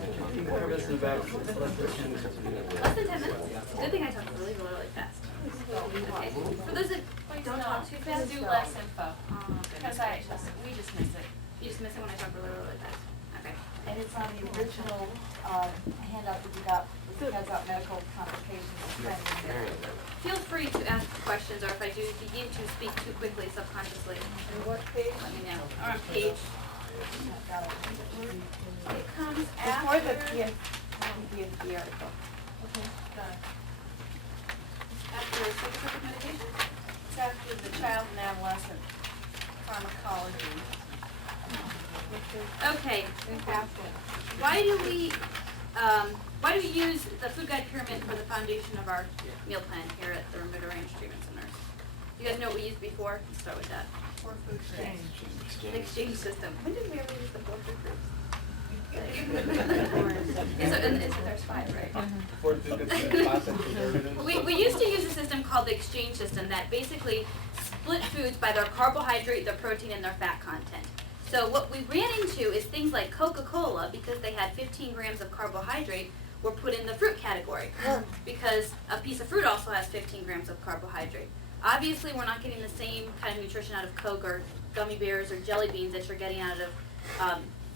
Less than 10 minutes. Good thing I talk really, really fast. Okay. For those that don't talk too fast, do less info. Because we just miss it. You just miss it when I talk really, really fast. Okay. And it's on the original handout that you got, which has out medical complications. Feel free to ask questions, or if I do begin to speak too quickly subconsciously, And what page? let me know. Or on page. Got it. It comes Before after. the article. Okay, got it. After psychotropic medication. It's after the child and adolescent pharmacology. Okay. Fantastic. Why do we use the food guide pyramid for the foundation of our meal plan here at the Middle-Range Treatment Centers? You guys know what we used before? Let's start with that. Or food exchange. The exchange system. When did we ever use the 4 food groups? There's 5, right? We used to use a system called the exchange system that basically split foods by their carbohydrate, their protein, and their fat content. So what we ran into is things like Coca-Cola, because they had 15 grams of carbohydrate, were put in the fruit category, because a piece of fruit also has 15 grams of carbohydrate. Obviously, we're not getting the same kind of nutrition out of Coke or gummy bears or jelly beans that you're getting out of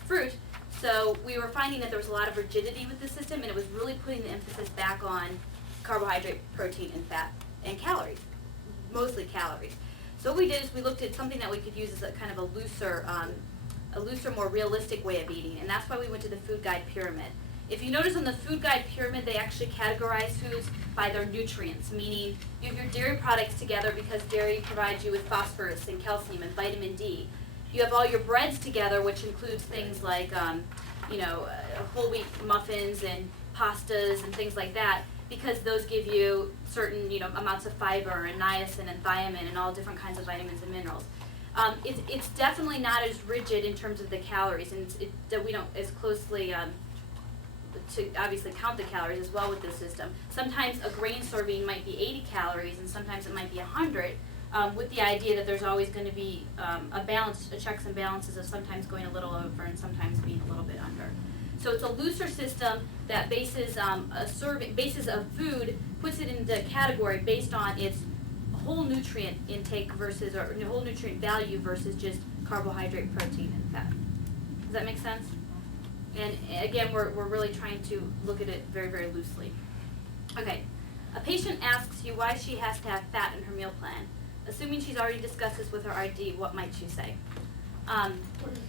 fruit. So we were finding that there was a lot of rigidity with the system, and it was really putting the emphasis back on carbohydrate, protein, and fat, and calories, mostly calories. So what we did is we looked at something that we could use as a kind of a looser, more realistic way of eating, and that's why we went to the food guide pyramid. If you notice on the food guide pyramid, they actually categorize foods by their nutrients, meaning you have your dairy products together because dairy provides you with phosphorus and calcium and vitamin D. You have all your breads together, which includes things like, whole wheat muffins and pastas and things like that, because those give you certain, amounts of fiber and niacin and thiamine and all different kinds of vitamins and minerals. It's definitely not as rigid in terms of the calories, and that we don't as closely to obviously count the calories as well with this system. Sometimes a grain serving might be 80 calories, and sometimes it might be 100. With the idea that there's always going to be a balance, a checks and balances of sometimes going a little over and sometimes being a little bit under. So it's a looser system that bases of food, puts it into category based on its whole nutrient intake versus, or whole nutrient value versus just carbohydrate, protein, and fat. Does that make sense? And again, we're really trying to look at it very, very loosely. Okay, a patient asks you why she has to have fat in her meal plan. Assuming she's already discussed this with her RD, what might she say?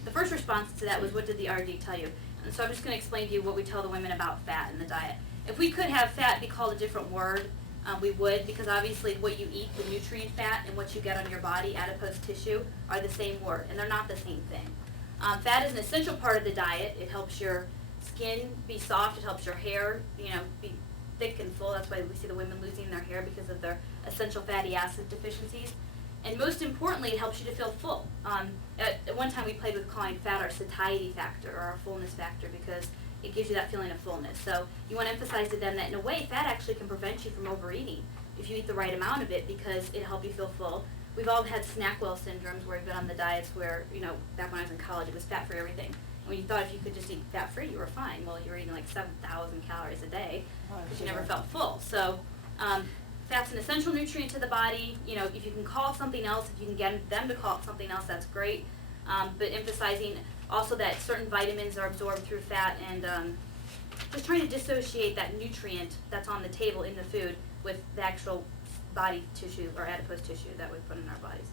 The first response to that was, what did the RD tell you? And so I'm just going to explain to you what we tell the women about fat in the diet. If we could have fat be called a different word, we would, because obviously what you eat, the nutrient fat, and what you get on your body, adipose tissue, are the same word, and they're not the same thing. Fat is an essential part of the diet. It helps your skin be soft. It helps your hair, be thick and full. That's why we see the women losing their hair, because of their essential fatty acid deficiencies. And most importantly, it helps you to feel full. At one time we played with calling fat our satiety factor, or our fullness factor, because it gives you that feeling of fullness. So you want to emphasize to them that in a way, fat actually can prevent you from overeating if you eat the right amount of it, because it'll help you feel full. We've all had Snackwell syndromes where we've been on the diets where, back when I was in college, it was fat-free everything. And when you thought if you could just eat fat-free, you were fine. Well, you were eating like 7,000 calories a day because you never felt full. So fat's an essential nutrient to the body. If you can call it something else, if you can get them to call it something else, that's great. But emphasizing also that certain vitamins are absorbed through fat, and just trying to dissociate that nutrient that's on the table in the food with the actual body tissue or adipose tissue that we put in our bodies.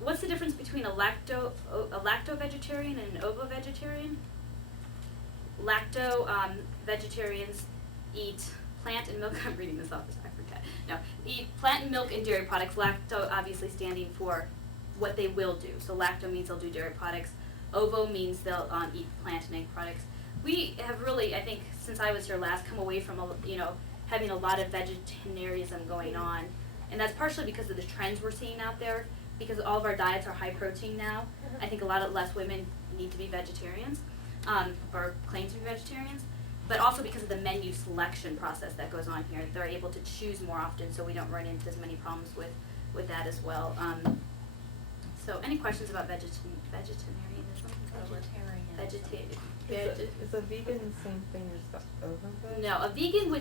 What's the difference between a lacto-vegetarian and an ovo-vegetarian? Vegetarians eat plant and milk. I'm reading this off, I forget. No, eat plant and milk and dairy products. Lacto obviously standing for what they will do. So lacto means they'll do dairy products. Ovo means they'll eat plant and egg products. We have really, I think, since I was here last, come away from having a lot of vegetarianism going on, and that's partially because of the trends we're seeing out there. Because all of our diets are high protein now, I think a lot of less women need to be vegetarians, or claim to be vegetarians. But also because of the menu selection process that goes on here, they're able to choose more often, so we don't run into as many problems with that as well. So any questions about vegetarianism? Vegetarian. Is a vegan the same thing as the overveg? No, a vegan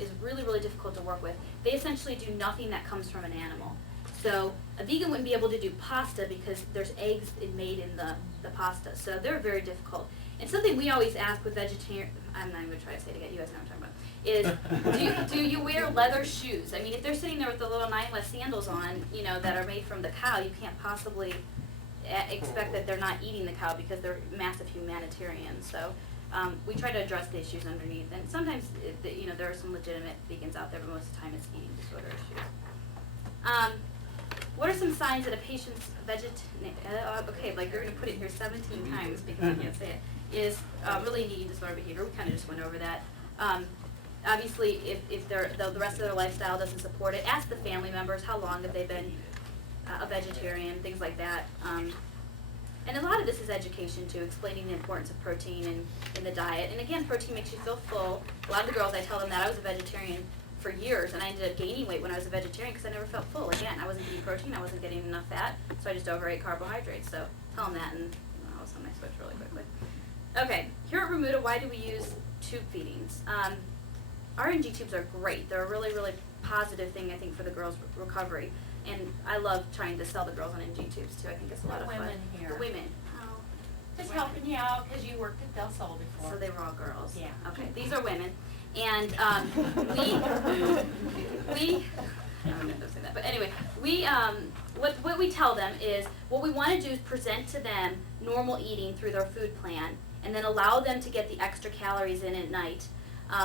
is really, really difficult to work with. They essentially do nothing that comes from an animal. So a vegan wouldn't be able to do pasta because there's eggs made in the pasta. So they're very difficult. And something we always ask with vegetarian, I'm not even going to try to say it again, you guys know what I'm talking about, is do you wear leather shoes? I mean, if they're sitting there with the little 9 West sandals on, that are made from the cow, you can't possibly expect that they're not eating the cow because they're massive humanitarians. So we try to address the issues underneath. And sometimes, there are some legitimate vegans out there, but most of the time it's eating disorder issues. What are some signs that a patient's okay, like you're going to put it here 17 times because I can't say it, is really an eating disorder behavior. We kind of just went over that. Obviously, if the rest of their lifestyle doesn't support it, ask the family members how long have they been a vegetarian, things like that. And a lot of this is education too, explaining the importance of protein in the diet. And again, protein makes you feel full. A lot of the girls, I tell them that I was a vegetarian for years, and I ended up gaining weight when I was a vegetarian because I never felt full. Again, I wasn't getting protein, I wasn't getting enough fat, so I just overate carbohydrates. So tell them that, and all of a sudden I switch really quickly. Okay, here at Remuda, why do we use tube feedings? RNG tubes are great. They're a really, really positive thing, I think, for the girls' recovery. And I love trying to sell the girls on NG tubes too. I think it's a lot of fun. Women here. The women. Oh. Just helping you out because you worked at Del Sol before. So they were all girls. Yeah. Okay, these are women, and we I don't know if I'm saying that, but anyway, what we tell them is what we want to do is present to them normal eating through their food plan, and then allow them to get the extra calories in at night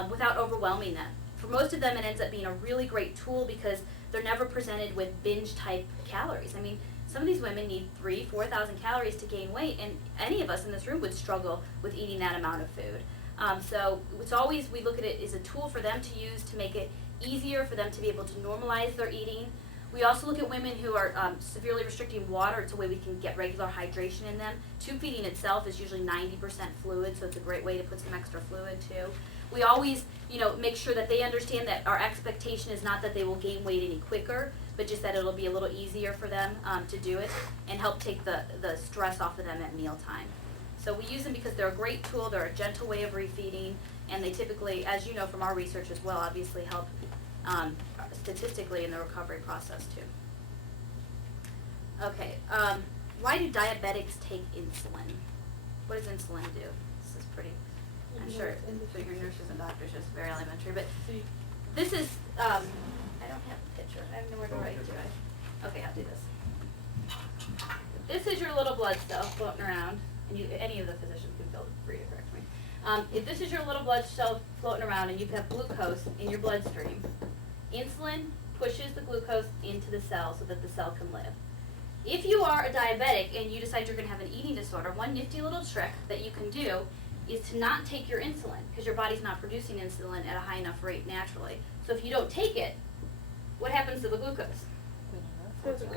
without overwhelming them. For most of them, it ends up being a really great tool because they're never presented with binge type calories. I mean, some of these women need 3,000-4,000 calories to gain weight, and any of us in this room would struggle with eating that amount of food. So it's always, we look at it as a tool for them to use to make it easier for them to be able to normalize their eating. We also look at women who are severely restricting water. It's a way we can get regular hydration in them. Tube feeding itself is usually 90% fluid, so it's a great way to put some extra fluid too. We always, make sure that they understand that our expectation is not that they will gain weight any quicker, but just that it'll be a little easier for them to do it and help take the stress off of them at mealtime. So we use them because they're a great tool, they're a gentle way of refeeding, and they typically, as you know from our research as well, obviously help statistically in the recovery process too. Okay, why do diabetics take insulin? What does insulin do? This is pretty, I'm sure for your nurses and doctors, it's very elementary, but this is, I don't have a picture, I have nowhere to write, do I? Okay, I'll do this. This is your little blood cell floating around, and any of the physicians can feel free to correct me. If this is your little blood cell floating around and you have glucose in your bloodstream, insulin pushes the glucose into the cell so that the cell can live. If you are a diabetic and you decide you're going to have an eating disorder, one nifty little trick that you can do is to not take your insulin because your body's not producing insulin at a high enough rate naturally. So if you don't take it, what happens to the glucose?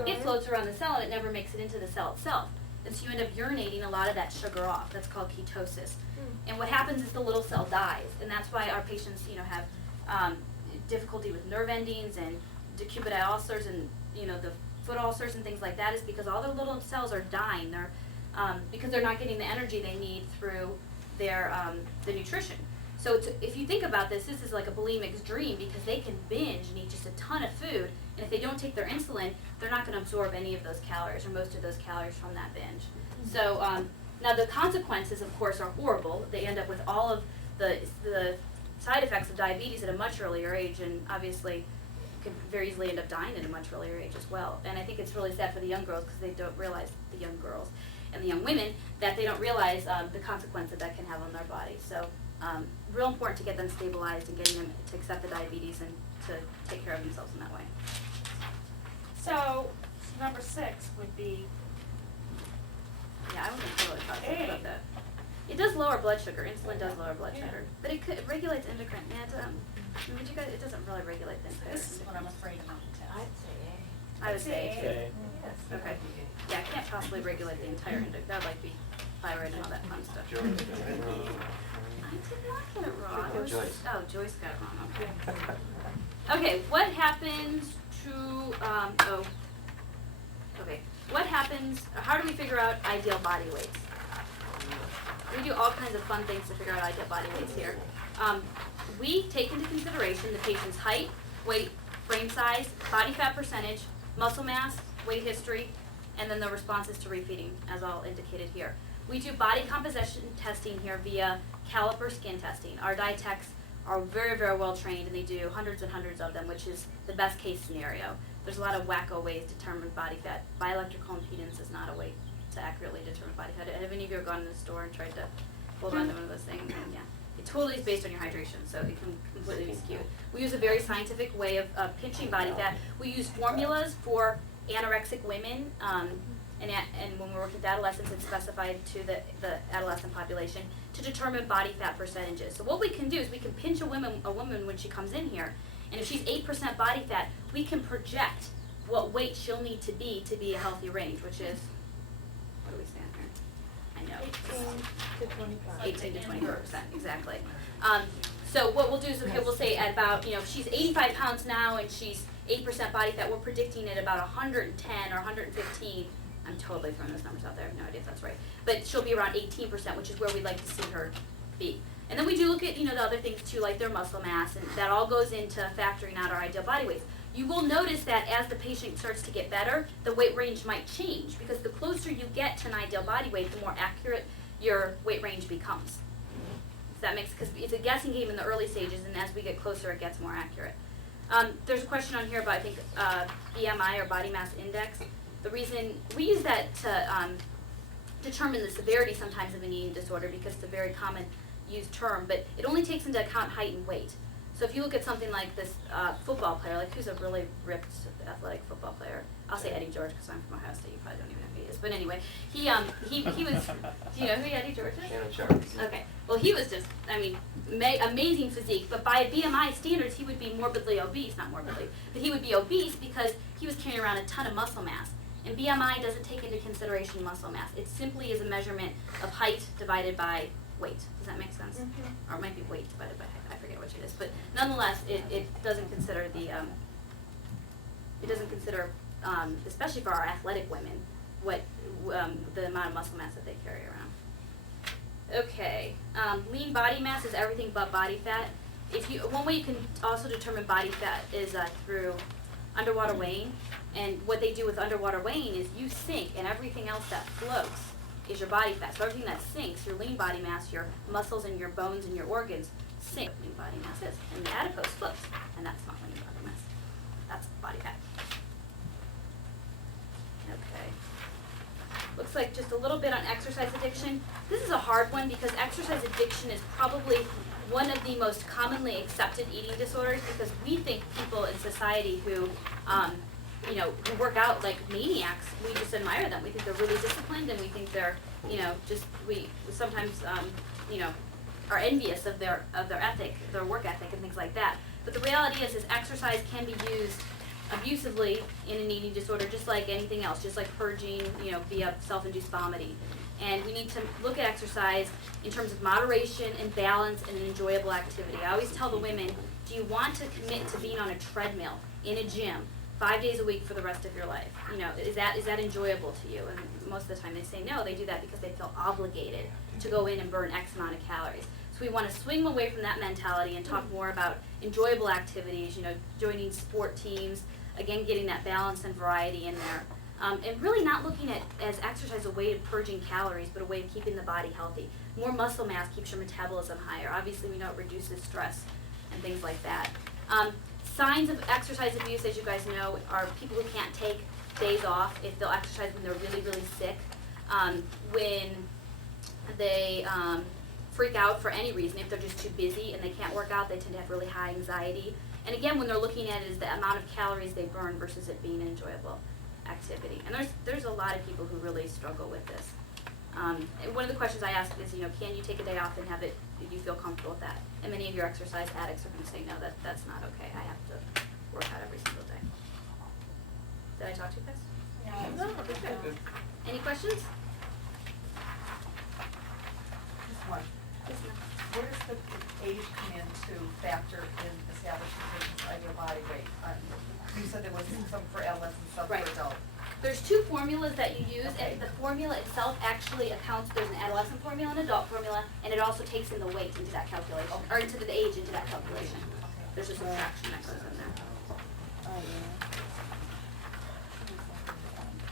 It floats around the cell and it never makes it into the cell itself. And so you end up urinating a lot of that sugar off. That's called ketosis. And what happens is the little cell dies. And that's why our patients, have difficulty with nerve endings and decubital ulcers and, the foot ulcers and things like that is because all their little cells are dying. They're because they're not getting the energy they need through their the nutrition. So if you think about this is like a bulimic's dream because they can binge and eat just a ton of food, and if they don't take their insulin, they're not going to absorb any of those calories or most of those calories from that binge. So now the consequences, of course, are horrible. They end up with all of the side effects of diabetes at a much earlier age, and obviously could very easily end up dying at a much earlier age as well. And I think it's really sad for the young girls because they don't realize, the young girls and the young women, that they don't realize the consequence that can have on their body. So real important to get them stabilized and getting them to accept the diabetes and to take care of themselves in that way. So, number 6 would be, Yeah, I wasn't really positive about that. It does lower blood sugar. Insulin does lower blood sugar, but it regulates endocrine. Would you guys? It doesn't really regulate the entire. this is what I'm afraid of on the test. I would say A. Okay. Okay. Yeah, I can't possibly regulate the entire endocrine. That would like be thyroid and all that fun stuff. I did not get it wrong. It was- Joyce. Oh, Joyce got it wrong. Okay. Okay. What happens to? Okay. What happens? How do we figure out ideal body weights? we do all kinds of fun things to figure out ideal body weights here. We take into consideration the patient's height, weight, frame size, body fat percentage, muscle mass, weight history, and then the responses to refeeding, as all indicated here. We do body composition testing here via caliper skin testing. Our dietechs are very, very well trained, and they do hundreds and hundreds of them, which is the best case scenario. There's a lot of wacko ways to determine body fat. Bioelectrical impedance is not a way to accurately determine body fat. Have any of you gone to the store and tried to hold on to one of those things? And yeah, it totally is based on your hydration, so it can completely be skewed. We use a very scientific way of pinching body fat. We use formulas for anorexic women, and when we're working with adolescents, it's specified to the adolescent population to determine body fat percentages. So what we can do is we can pinch a woman when she comes in here, and if she's 8% body fat, we can project what weight she'll need to be a healthy range, which is, what do we stand here? I know. 18 to 25%, exactly. So what we'll do is, okay, we'll say at about, if she's 85 pounds now and she's 8% body fat, we're predicting at about 110 or 115. I'm totally throwing those numbers out there, I have no idea if that's right. But she'll be around 18%, which is where we'd like to see her be. And then we do look at, the other things too, like their muscle mass, and that all goes into factoring out our ideal body weights. You will notice that as the patient starts to get better, the weight range might change, because the closer you get to an ideal body weight, the more accurate your weight range becomes. Does that make sense? Because it's a guessing game in the early stages, and as we get closer, it gets more accurate. There's a question on here about, I think, BMI or body mass index. The reason we use that to determine the severity sometimes of an eating disorder, because it's a very common used term, but it only takes into account height and weight. So if you look at something like this football player, like who's a really ripped athletic football player, I'll say Eddie George because I'm from Ohio State. You probably don't even know who he is, but anyway, he was. Do you know who Eddie George is? Shannon Sharp. Okay. Well, he was just, amazing physique, but by BMI standards, he would be morbidly obese, not morbidly, but he would be obese because he was carrying around a ton of muscle mass. And BMI doesn't take into consideration muscle mass. It simply is a measurement of height divided by weight. Does that make sense? Mm-hmm. Or it might be weight divided by height. I forget which it is. But nonetheless, it doesn't consider especially for our athletic women, what the amount of muscle mass that they carry around. Okay, lean body mass is everything but body fat. One way you can also determine body fat is through underwater weighing. And what they do with underwater weighing is you sink, and everything else that floats is your body fat. So everything that sinks, your lean body mass, your muscles and your bones and your organs, sink. Lean body mass is, and the adipose floats, and that's not lean body mass. That's body fat. Okay. Looks like just a little bit on exercise addiction. This is a hard one because exercise addiction is probably one of the most commonly accepted eating disorders, because we think people in society who who work out like maniacs, we just admire them. We think they're really disciplined, and we think they're, we sometimes, are envious of their ethic, their work ethic, and things like that. But the reality is exercise can be used abusively in an eating disorder, just like anything else, just like purging, via self-induced vomiting. And we need to look at exercise in terms of moderation and balance and an enjoyable activity. I always tell the women, do you want to commit to being on a treadmill in a gym 5 days a week for the rest of your life? Is that enjoyable to you? And most of the time they say no. They do that because they feel obligated to go in and burn X amount of calories. So we want to swing away from that mentality and talk more about enjoyable activities, joining sport teams, again, getting that balance and variety in there. And really not looking at as exercise a way of purging calories, but a way of keeping the body healthy. More muscle mass keeps your metabolism higher. Obviously, we know it reduces stress and things like that. Signs of exercise abuse, as you guys know, are people who can't take days off if they'll exercise when they're really, really sick. When they freak out for any reason, if they're just too busy and they can't work out, they tend to have really high anxiety. And again, when they're looking at it is the amount of calories they burn versus it being an enjoyable activity. And there's a lot of people who really struggle with this. And one of the questions I ask is, can you take a day off and have it, do you feel comfortable with that? And many of your exercise addicts are going to say, no, that's not okay. I have to work out every single day. Did I talk too fast? Yeah. No, that's good. Any questions? Just one. Where does the age come in to factor in establishing patient's ideal body weight? You said there was some for adolescents, some for Right. adults. There's two formulas that you use, and the formula itself actually accounts, there's an adolescent formula and an adult formula, and it also takes in the weight into that calculation, or into the age into that calculation. There's a subtraction that goes in there.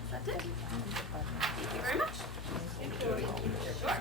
Is that it? Thank you very much. Sure.